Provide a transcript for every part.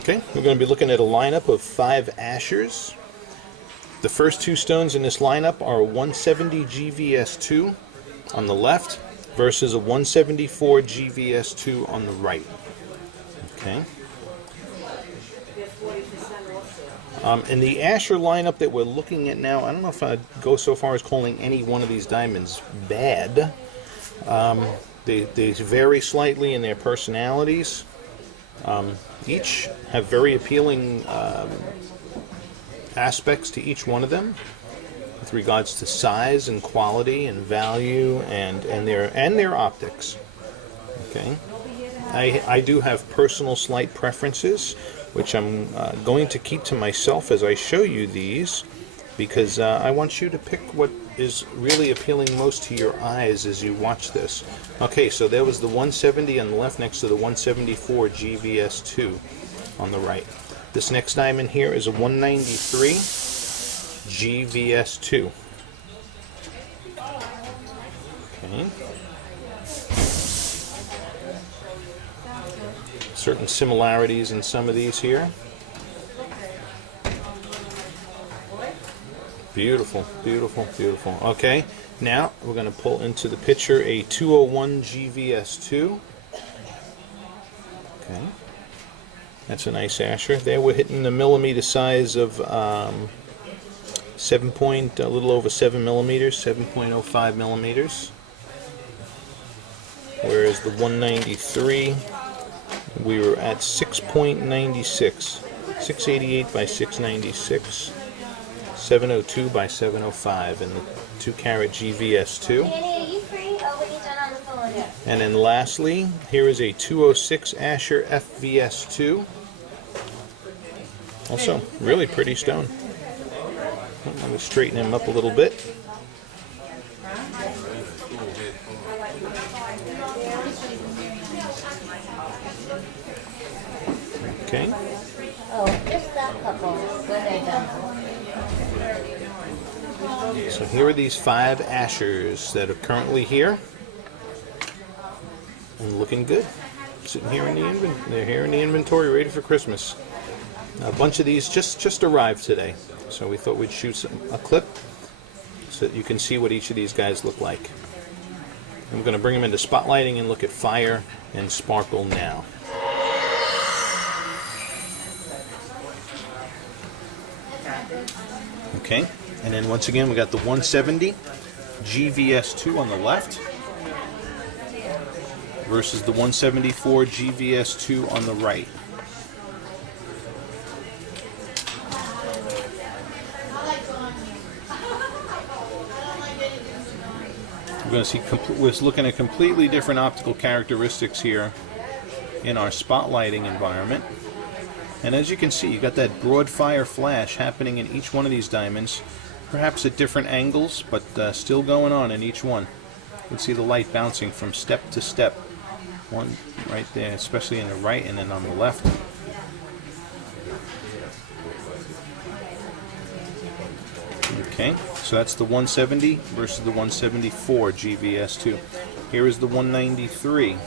Okay, we're going to be looking at a lineup of 5 Asschers. The first 2 stones in this lineup are a 170 GVS2 on the left versus a 174 GVS2 on the right. Okay. In the Asscher lineup that we're looking at now, I don't know if I'd go so far as calling any one of these diamonds bad. They vary slightly in their personalities. Each have very appealing aspects to each one of them with regards to size and quality and value and their optics. Okay, I do have personal slight preferences, which I'm going to keep to myself as I show you these, because I want you to pick what is really appealing most to your eyes as you watch this. Okay, so there was the 170 on the left next to the 174 GVS2 on the right. This next diamond here is a 193 GVS2. Okay. Certain similarities in some of these here. Beautiful, beautiful, beautiful. Okay, now we're going to pull into the picture a 201 GVS2. Okay, that's a nice Asscher. There we're hitting the millimeter size of a little over 7 millimeters, 7.05 millimeters. Whereas the 193, we were at 6.96, 688 by 696. 702 by 705 in the 2-carat GVS2. And then lastly, here is a 206 Asscher FVS2. Also, really pretty stone. I'm going to straighten him up a little bit. Okay. Oh, just that couple when they're done. So here are these 5 Asschers that are currently here and looking good. Sitting here in the they're here in the inventory, ready for Christmas. A bunch of these just arrived today, so we thought we'd shoot a clip so that you can see what each of these guys look like. And we're going to bring them into spotlighting and look at fire and sparkle now. Okay, and then once again we got the 170 GVS2 on the left versus the 174 GVS2 on the right. We're going to see we're looking at completely different optical characteristics here in our spotlighting environment. And as you can see, you got that broad fire flash happening in each one of these diamonds, perhaps at different angles, but still going on in each one. You can see the light bouncing from step to step. One right there, especially in the right, and then on the left. Okay, so that's the 170 versus the 174 GVS2. Here is the 193.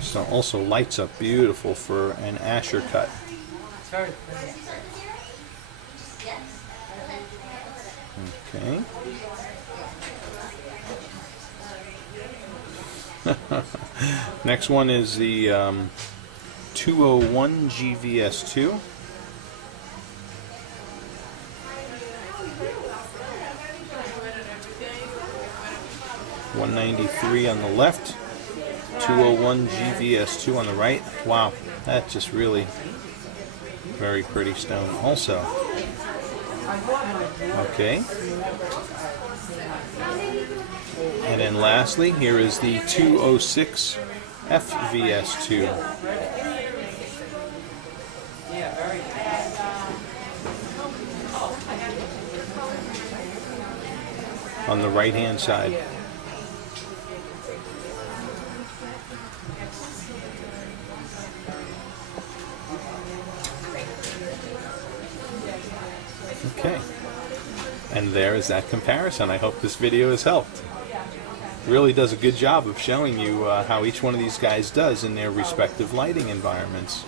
So also lights up beautiful for an Asscher cut. Okay. Next one is the 201 GVS2. $193 on the left. 201 GVS2 on the right. Wow, that's just really very pretty stone also. Okay. And then lastly, here is the 206 FVS2. On the right hand side. Okay, and there is that comparison. I hope this video has helped. really does a good job of showing you how each one of these guys does in their respective lighting environments.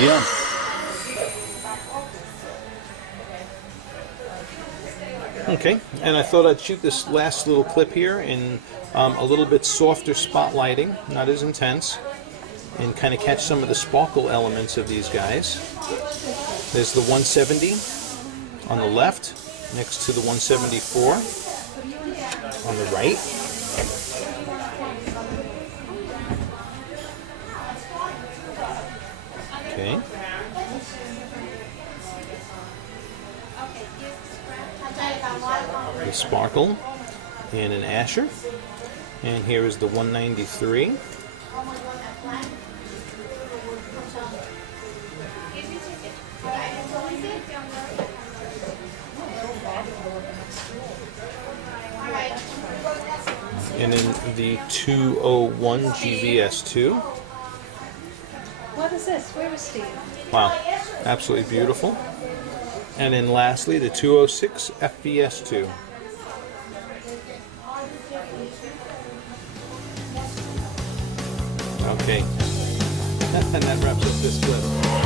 Yeah. Okay, and I thought I'd shoot this last little clip here in a little bit softer spotlighting, not as intense, and kind of catch some of the sparkle elements of these guys. There's the 170 on the left, next to the 174 on the right. Okay. The sparkle and an Asscher. And here is the 193. And then the 201 GVS2. What is this? Where is Steve? Wow, absolutely beautiful. And then lastly, the 206 FVS2. Okay, and that wraps up this clip.